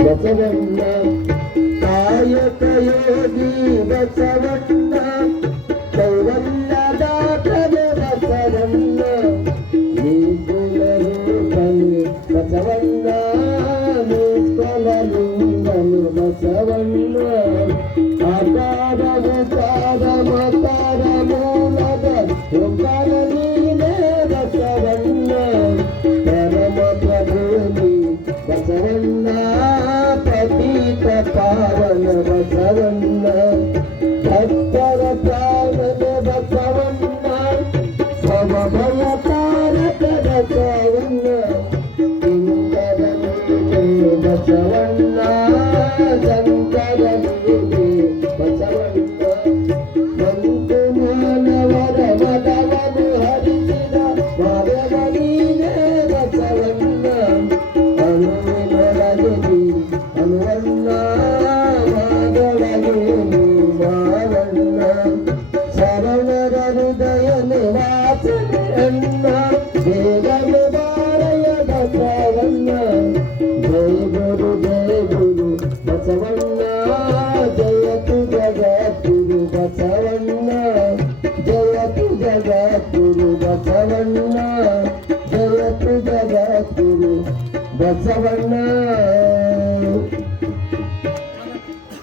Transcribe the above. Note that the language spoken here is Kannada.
ಬಸವಣ್ಣ ಕಾಯಕ ಯೋಗಿ ಬಸವಣ್ಣ ಕೈವಲ್ಲದಾತನೆ ಬಸವಣ್ಣ ನೀಗುಣರೂಪನೆ ಬಸವಣ್ಣ ನಿಷ್ಫಲಲಿಂಗನು ಬಸವಣ್ಣ ಆಕಾರ ಮುಖಾರ ಮಕಾರ ಮೂಲದ ಯುಗಲ ನೀನೇ ಬಸವಣ್ಣ ಪರಮ ಪ್ರಭುನಿ ಬಸವಣ್ಣ ಪತಿತ ಪಾವನ ಬಸವಣ್ಣ ಭಕ್ತರ ಪ್ರಾಣನ ಬಸವಣ್ಣ ಸಮಭಯ ತಾರಕ ಬಸವಣ್ಣ ಇಂದರ ನೀನೆ ಬಸವಣ್ಣ ಶಂಕರ ನೀನೆ ಬಸವಣ್ಣ ಮಂಕು ಮಾನವರ ಮದವನ್ನು ಹರಿಸಿದ ಮಾಧವ ನೀನೆ ಬಸವಣ್ಣ ಅನುವಿನೊಳಗೆ ನೀ ಅನುವಣ್ಣ ಮಾದೊಳಗೆ ನೀ ಮಾವಣ್ಣ ಶರಣರ ಹೃದಯ ನಿವಾಸನೆ ಅಣ್ಣ ಬೇಗನೆ ಬಾರಯ ಬಸವಣ್ಣ ಜಯ ಗುರು ಬಸವಣ್ಣ ಜಯತು ಜಗದ್ಗುರು ಬಸವಣ್ಣ ಜಯತು ಜಗದ್ಗುರು ಬಸವಣ್ಣ ಜಯತು ಜಗದ್ಗುರು ಬಸವಣ್ಣ